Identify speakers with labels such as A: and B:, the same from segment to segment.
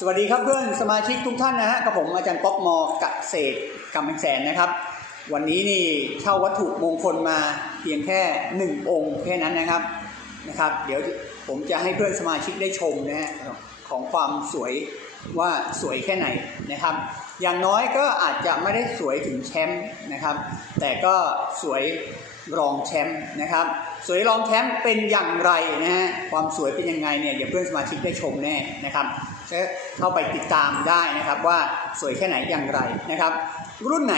A: สวัสดีครับเพื่อนสมาชิกทุกท่านนะฮะกับผมอาจารย์ป๊อกมอเกษตรกำแพงแสนนะครับ วันนี้นี่เช่าวัตถุมงคลมาเพียงแค่หนึ่งองค์แค่นั้นนะครับนะครับ เดี๋ยวผมจะให้เพื่อนสมาชิกได้ชมนะฮะของความสวยว่าสวยแค่ไหนนะครับ อย่างน้อยก็อาจจะไม่ได้สวยถึงแชมป์นะครับ แต่ก็สวยรองแชมป์นะครับ สวยรองแชมป์เป็นอย่างไรนะฮะความสวยเป็นยังไงเนี่ยเดี๋ยวเพื่อนสมาชิกได้ชมแน่นะครับ เข้าไปติดตามได้นะครับว่าสวยแค่ไหนอย่างไรนะครับ รุ่นไหน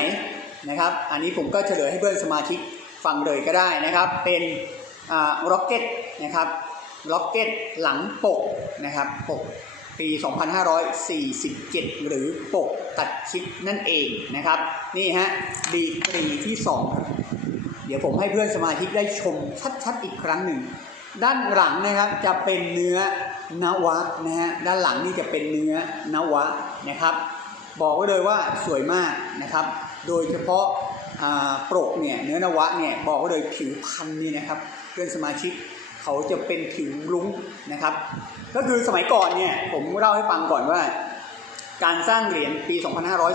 A: นะครับ อันนี้ผมก็เฉลยให้เพื่อนสมาชิกฟังเลยก็ได้นะครับ เป็นร็อกเก็ตนะครับร็อกเก็ตหลังปกนะครับปกปี 2547 หรือปกตัดชิปนั่นเองนะครับ นี่ฮะดีกรีที่ 2 เดี๋ยวผมให้เพื่อนสมาชิกได้ชมชัดๆอีกครั้งหนึ่ง ด้านหลังนะครับจะเป็นเนื้อ นวะนะฮะด้านหลังนี่จะเป็นเนื้อนวะนะครับ บอกไว้เลยว่าสวยมากนะครับ โดยเฉพาะาปรกเนี่ยเนื้อนวะเนี่ยบอกไว้เลยผิวพันธุ์นี่นะครับเพื่อนสมาชิกเขาจะเป็นผิวรุ้งนะครับ ก็คือสมัยก่อนเนี่ยผมเล่าให้ฟังก่อนว่า การสร้างเหรียญปี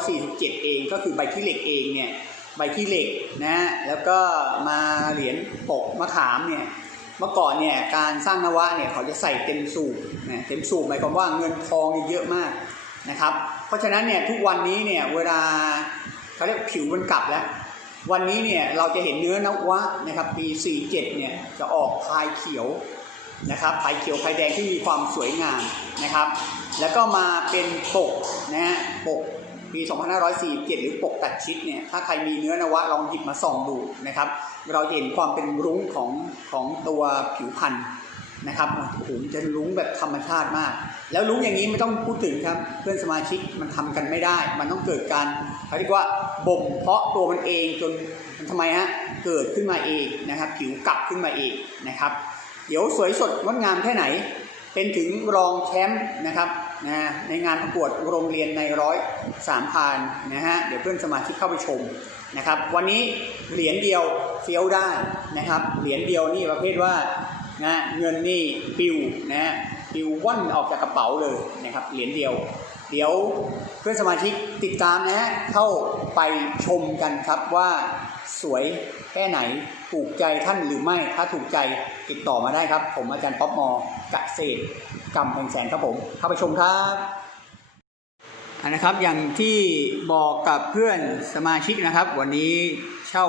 A: 2547 เองก็คือใบขี้เหล็กเองเนี่ยใบขี้เหล็กนะแล้วก็มาเหรียญปกมะขามเนี่ย เมื่อก่อนเนี่ยการสร้างนวะเนี่ยเขาจะใส่เต็มสูบนะเต็มสูบหมายความว่าเงินทองเยอะมากนะครับ เพราะฉะนั้นเนี่ยทุกวันนี้เนี่ยเวลาเขาเรียกผิวมันกลับแล้ว วันนี้เนี่ยเราจะเห็นเนื้อนวะนะครับปี 47เนี่ยจะออกพายเขียวนะครับภายเขียวภายแดงที่มีความสวยงามนะครับ แล้วก็มาเป็นปกนะฮะปก ปี 2547 หรือปกตัดชิดเนี่ยถ้าใครมีเนื้อนวะลองหยิบมาส่องดูนะครับ เราเห็นความเป็นรุ้งของของตัวผิวพันธุ์นะครับโอ้โหจะรุ้งแบบธรรมชาติมาก แล้วรุ้งอย่างนี้ไม่ต้องพูดถึงครับ เพื่อนสมาชิกมันทำกันไม่ได้ มันต้องเกิดการเขาเรียกว่าบ่มเพาะตัวมันเองจนมันทำไมฮะเกิดขึ้นมาเองนะครับ ผิวกลับขึ้นมาเองนะครับ เดี๋ยวสวยสดงดงามแค่ไหน เป็นถึงรองแชมป์นะครับ นะในงานประกวดโรงเรียนในร้อยสามพานนะฮะเดี๋ยวเพื่อนสมาชิกเข้าไปชมนะครับ วันนี้เหรียญเดียวเฟี้ยวได้นะครับ เหรียญเดียวนี่ประเภทว่านะเงินนี่ปิวนะฮะปิวว่อนออกจากกระเป๋าเลยนะครับเหรียญเดียว เดี๋ยวเพื่อนสมาชิกติดตามนะฮะเข้าไปชมกันครับว่า สวยแค่ไหนถูกใจท่านหรือไม่ ถ้าถูกใจติดต่อมาได้ครับ ผมอาจารย์ป๊อปมอเกษตรกำแพงแสนครับผมเข้าไปชมครับนนะครับอย่างที่บอกกับเพื่อนสมาชิกนะครับ วันนี้เช่า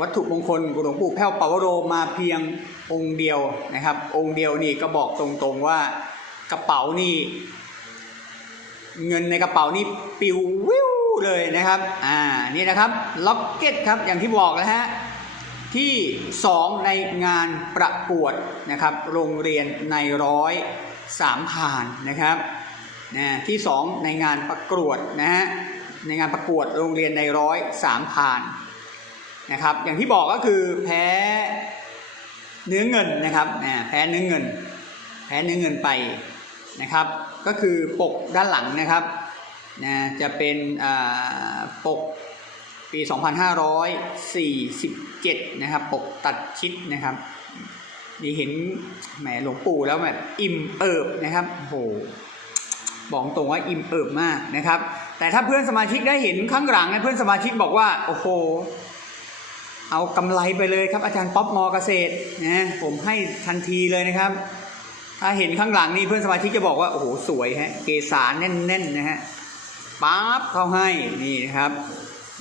A: วัตถุมงคลหลวงปู่แพ้วปาวโรมาเพียงองค์เดียวนะครับ องค์เดียวนี่ก็บอกตรงๆว่ากระเป๋านี่ เงินในกระเป๋านี่ปิววิว เลยนะครับอ่านี่นะครับล็อกเก็ตครับอย่างที่บอกแล้วฮะที่ 2 ในงานประกวดนะครับโรงเรียนในร้อยสามผ่านนะครับนะที่ 2 ในงานประกวดนะฮะในงานประกวดโรงเรียนในร้อยสามผ่านนะครับอย่างที่บอกก็คือแพ้เนื้อเงินนะครับนะแพ้เนื้อเงิน แพ้เนื้อเงินไปนะครับ ก็คือปกด้านหลังนะครับ นะจะเป็นปกปี 2547 นะครับ ปกตัดชิดนะครับนี่เห็นแหมหลวงปู่แล้วแบบอิ่มเอิบนะครับโอ้โหบอกตรงว่าอิ่มเอิบมากนะครับ แต่ถ้าเพื่อนสมาชิกได้เห็นข้างหลังนะเพื่อนสมาชิกบอกว่าโอ้โหเอากำไรไปเลยครับ อาจารย์ป๊อปมอเกษตรนะผมให้ทันทีเลยนะครับ ถ้าเห็นข้างหลังนี่เพื่อนสมาชิกจะบอกว่าโอ้โหสวยฮะเกสาแน่นๆนะฮะ ปั๊บเข้าให้นี่นะครับ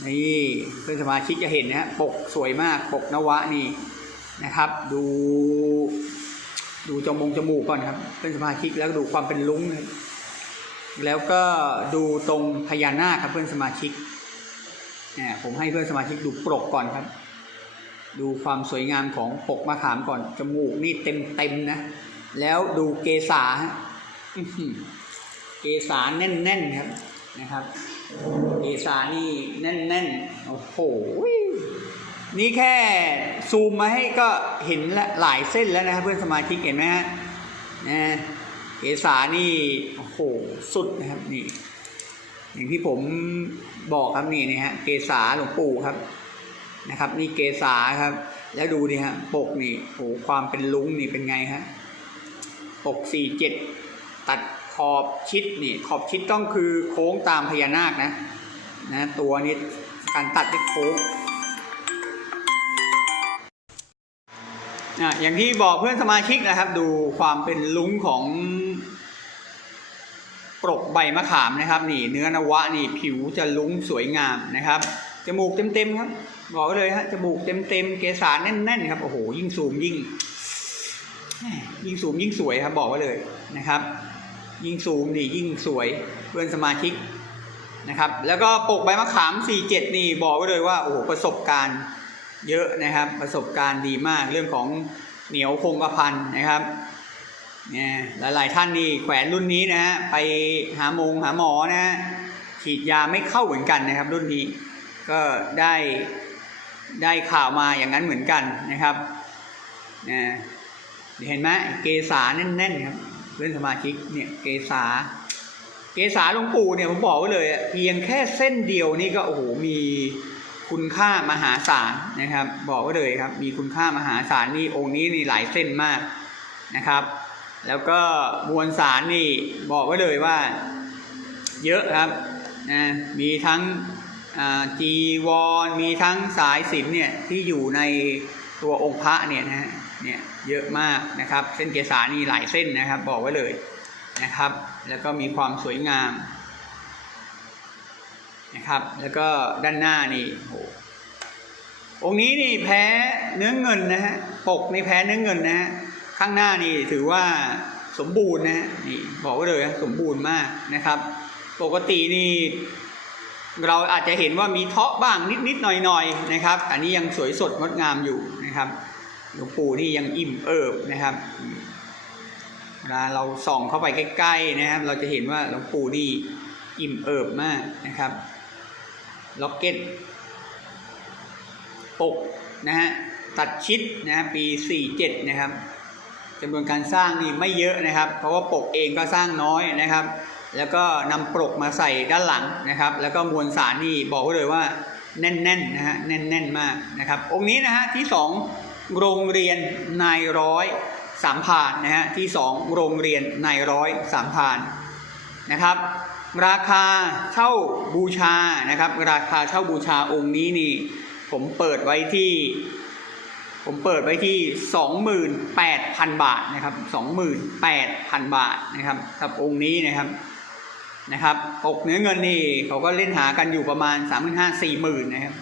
A: นี่เพื่อนสมาชิกจะเห็นนะฮะปกสวยมากปกนวะนี่นะครับ ดู ดูจมูกจมูกก่อนครับเพื่อนสมาชิกแล้วดูความเป็นลุ้งแล้วก็ดูตรงพญานาคครับเพื่อนสมาชิกเนี่ยผมให้เพื่อนสมาชิกดูปกก่อนครับ ดูความสวยงามของปกมะขามก่อนจมูกนี่เต็มเต็มนะ แล้วดูเกษาเกษาแน่นๆครับ นะครับเกษานี่แน่นๆ โอ้โห นี่แค่ซูมมาให้ก็เห็นละหลายเส้นแล้วนะครับเพื่อนสมาชิกเห็นไหมฮะนะเกษานี่โอ้โหสุดนะครับนี่ อย่างที่ผมบอกครับนี่นะฮะเกษาหลวงปู่ครับนะครับ นี่เกษาครับ แล้วดูดิฮะปกนี่โอ้ความเป็นลุงนี่เป็นไงฮะปกสี่เจ็ด ขอบชิดนี่ขอบชิดต้องคือโค้งตามพญานาคนะนะตัวนี้การตัดที่โค้งอะอย่างที่บอกเพื่อนสมาชิกนะครับ ดูความเป็นลุ้งของปรกใบมะขามนะครับ นี่ เนื้อนวะนี่ผิวจะลุ้งสวยงามนะครับจมูกเต็มๆครับบอกไว้เลยฮะจมูกเต็มๆเกสาแน่นๆครับโอ้โหยิ่งซูมยิ่ง ยิ่งสูงยิ่งสวยครับบอกไว้เลยนะครับ ยิ่งสูงนี่ยิ่งสวยเพื่อนสมาชิกนะครับ แล้วก็ปกใบมะขาม 47 นี่บอกไว้เลยว่าโอ้โหประสบการณ์เยอะนะครับ ประสบการณ์ดีมากเรื่องของเหนียวคงกระพันนะครับเนี่ยหลายๆท่านนี่แขวนรุ่นนี้นะฮะไปหามงหาหมอนะฮะฉีดยาไม่เข้าเหมือนกันนะครับ รุ่นนี้ก็ได้ได้ข่าวมาอย่างนั้นเหมือนกันนะครับเนะเห็นไหมเกษาแน่นๆครับ เพื่อนสมาชิกเนี่ยเกษาเกษาหลวงปู่เนี่ยผมบอกไว้เลยอะเพียงแค่เส้นเดียวนี่ก็โอ้โหมีคุณค่ามหาศาลนะครับ บอกไว้เลยครับ มีคุณค่ามหาศาลนี่องค์นี้นี่หลายเส้นมากนะครับ แล้วก็มวลสารนี่บอกไว้เลยว่า เยอะครับนะมีทั้งจีวรมีทั้งสายสินเนี่ยที่อยู่ในตัวองค์พระเนี่ยนะฮะ เนี่ยเยอะมากนะครับ เส้นเกษานี่หลายเส้นนะครับ บอกไว้เลยนะครับ แล้วก็มีความสวยงามนะครับ แล้วก็ด้านหน้านี่โอ้โหองค์นี้นี่แพ้เนื้อเงินนะฮะปกนี่แพ้เนื้อเงินนะฮะข้างหน้านี่ถือว่าสมบูรณ์นะฮะนี่บอกไว้เลยสมบูรณ์มากนะครับ ปกตินี่เราอาจจะเห็นว่ามีเทาะบ้างนิดๆหน่อยๆนะครับ อันนี้ยังสวยสดงดงามอยู่นะครับ หลวงปู่นี่ยังอิ่มเอิบนะครับเวลาเราส่องเข้าไปใกล้ๆนะครับ เราจะเห็นว่าหลวงปู่นี่อิ่มเอิบมากนะครับล็อกเก็ตปกนะฮะตัดชิดนะฮะปี 47 นะครับจำนวนการสร้างนี่ไม่เยอะนะครับ เพราะว่าปกเองก็สร้างน้อยนะครับ แล้วก็นำปกมาใส่ด้านหลังนะครับ แล้วก็มวลสารนี่บอกไว้เลยว่าแน่นๆนะฮะแน่นๆมากนะครับ องค์นี้นะฮะที่สอง โรงเรียนนายร้อยสามพานนะฮะที่สองโรงเรียนนายร้อยสามพรานนะครับ ราคาเช่าบูชานะครับ ราคาเช่าบูชาองค์นี้นี่ ผมเปิดไว้ที่ ผมเปิดไว้ที่ 28,000 บาทนะครับ 28,000 บาทนะครับกับองค์นี้นะครับนะครับปกเนื้อเงินนี่เขาก็เล่นหากันอยู่ประมาณ 3 5 0 0 0 4 0,000นะครับ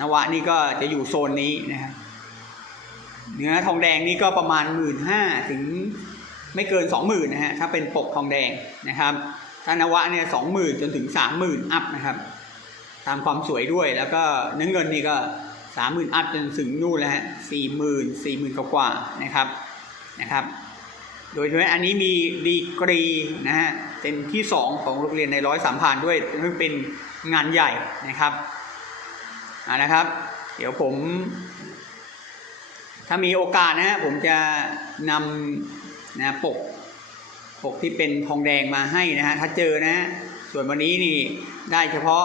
A: นวะนี่ก็จะอยู่โซนนี้นะครับ เนื้อทองแดงนี่ก็ประมาณ 1 5ื่นถึงไม่เกิน 20,000นะฮะถ้าเป็นปกทองแดงนะครับถ้านวะเนี่ยสองหมื่นจนถึงสามหมื่นอัพนะครับ ตามความสวยด้วยแล้วก็เนื้อเงินนี่ก็สามหมื่นอัพจนถึงนู่นแล้วฮะสี่หมื่นสี่หมื่นกว่านะครับนะครับ โดยเฉพาะอันนี้มีดีกรีนะฮะเป็นที่สองของโรงเรียนในร้อยสามผ่านด้วยซึ่งเป็นงานใหญ่นะครับอ่านะครับ เดี๋ยวผม ถ้ามีโอกาสนะฮะผมจะนำนะปกปกที่เป็นทองแดงมาให้นะฮะถ้าเจอนะฮะส่วนวันนี้นี่ได้เฉพาะ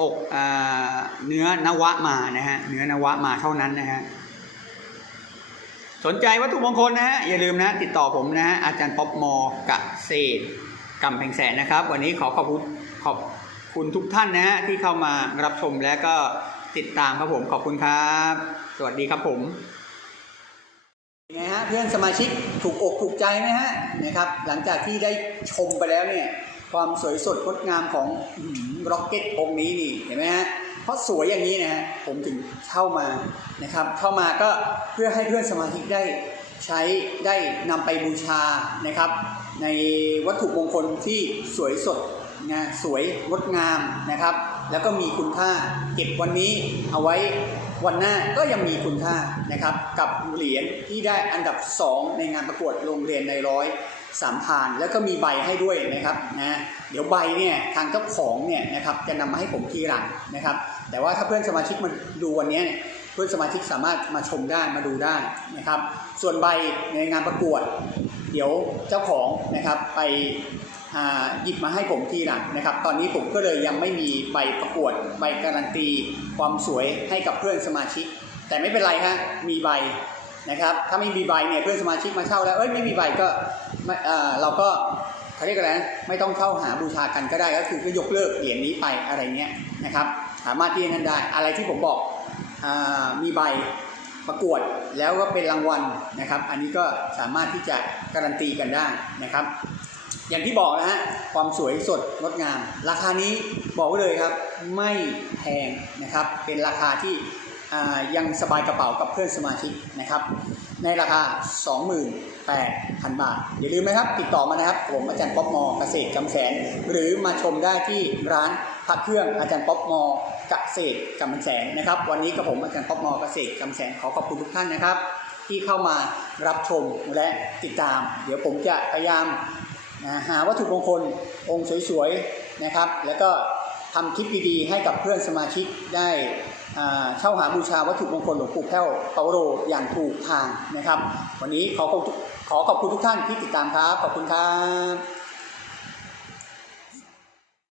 A: ปกเอ่อเนื้อนวะมานะฮะเนื้อนวะมาเท่านั้นนะฮะสนใจวัตถุมงคลนะฮะอย่าลืมนะติดต่อผมนะฮะอาจารย์ป๊อปมอกะเศษกำแพงแสนนะครับ วันนี้ขอขอบคุณขอบคุณทุกท่านนะฮะที่เข้ามารับชมและก็ติดตามครับผมขอบคุณครับ สวัสดีครับผม ไงฮะเพื่อนสมาชิกถูกอกถูกใจไหมฮะนะครับหลังจากที่ได้ชมไปแล้วเนี่ยความสวยสดงดงามของร็อกเก็ตองนี้นี่เห็นไหมฮะเพราะสวยอย่างนี้นะฮะผมถึงเข้ามานะครับเข้ามาก็เพื่อให้เพื่อนสมาชิกได้ใช้ได้นำไปบูชานะครับ ในวัตถุมงคลที่สวยสดนะสวยงดงามนะครับ แล้วก็มีคุณค่าเก็บวันนี้เอาไว้ วันหน้าก็ยังมีคุณค่านะครับกับเหรียญที่ได้อันดับ 2 ในงานประกวดโรงเรียนในร้อยสามพานแล้วก็มีใบให้ด้วยนะครับนะเดี๋ยวใบเนี่ยทางเจ้าของเนี่ยนะครับจะนำมาให้ผมทีหลังนะครับ แต่ว่าถ้าเพื่อนสมาชิกมาดูวันนี้เพื่อนสมาชิกสามารถมาชมได้มาดูได้นะครับ ส่วนใบในงานประกวด เดี๋ยวเจ้าของนะครับไป หยิบมาให้ผมทีหลังนะครับ ตอนนี้ผมก็เลยยังไม่มีใบประกวดใบการันตี ความสวยให้กับเพื่อนสมาชิก แต่ไม่เป็นไรฮะมีใบนะครับ ถ้าไม่มีใบเนี่ยเพื่อนสมาชิกมาเช่าแล้วเอ้ยไม่มีใบก็เราก็เขาเรียกอะไรนะไม่ต้องเข้าหาบูชากันก็ได้ก็คือก็ยกเลิกเหรียญนี้ไปอะไรเงี้ยนะครับสามารถที่จะนั่นได้อะไรที่ผมบอกอมีใบประกวดแล้วก็เป็นรางวัลนะครับ อันนี้ก็สามารถที่จะการันตีกันได้นะครับ อย่างที่บอกนะฮะความสวยสดงดงาม ราคานี้บอกไว้เลยครับไม่แพงนะครับ เป็นราคาที่ยังสบายกระเป๋ากับเพื่อนสมาชิกนะครับ ในราคา 28,000 บาท อย่าลืมนะครับ ติดต่อมานะครับ ผมอาจารย์ป๊อปมอเกษตรกำแสน หรือมาชมได้ที่ร้านพระเครื่องอาจารย์ป๊อปมอเกษตรกำแสนนะครับ วันนี้กับผมอาจารย์ป๊อปมอเกษตรกำแสนขอขอบคุณทุกท่านนะครับ ที่เข้ามารับชมและติดตาม เดี๋ยวผมจะพยายาม หาวัตถุมงคลองค์สวยๆนะครับ แล้วก็ทำคลิปดีๆให้กับเพื่อนสมาชิกได้เช่าหาบูชาวัตถุมงคลหลวงปู่แพ้วเปาโรอย่างถูกทางนะครับ วันนี้ขอขอขอบคุณทุกท่านที่ติดตามครับ ขอบคุณครับ